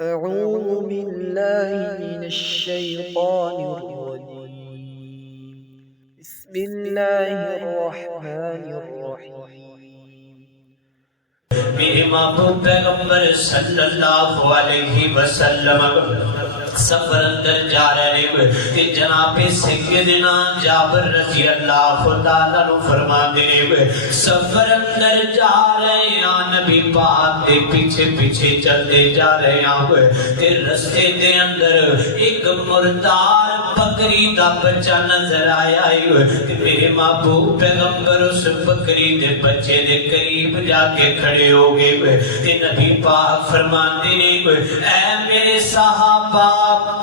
أعوذ بالله من الشيطان الرجيم. بسم الله الرحمن الرحيم. میرے محبوب پیغمبر صلی اللہ علیہ وسلم سفر اندر جا رہے ہیں کہ جناب سیدنا جابر رضی اللہ تعالیٰ نو فرما دے سفر اندر جا رہے ہیں نبی پاک دے پیچھے پیچھے چلتے جا رہے ہیں تے رستے دے اندر ایک مردار بکری دا بچہ نظر آیا ہے کہ میرے محبوب پیغمبر اس بکری دے بچے دے قریب جا کے کھڑے ہو گئے کہ نبی پاک فرماتے ہیں اے میرے صحابہ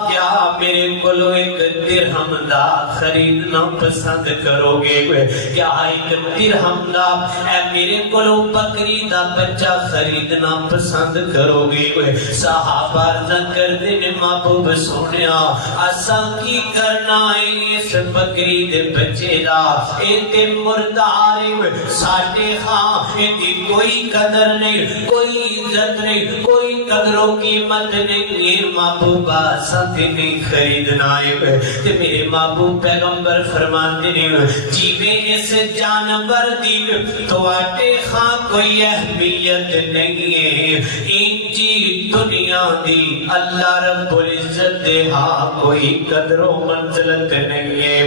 کیا میرے کلو ایک درہم دا خریدنا پسند کرو گے کیا ایک درہم دا اے میرے کلو بکری دا بچہ خریدنا پسند کرو گے صحابہ عرض کردے نے محبوب سونیا اساں کی کرنا ہے اس بکری دے بچے دا ایتے مردار ساٹے خاں ایتی کوئی قدر نہیں کوئی عزت نہیں کوئی قدر و قیمت نہیں یہ محبوبہ ساتھ نہیں خریدنا ہے کہ میرے محبوب پیغمبر فرماتے ہیں جیویں اس جانور دی تو آٹے خاں کوئی اہمیت نہیں ہے انجی دنیا دی اللہ رب العزت دے ہاں کوئی قدر و منزلت نہیں ہے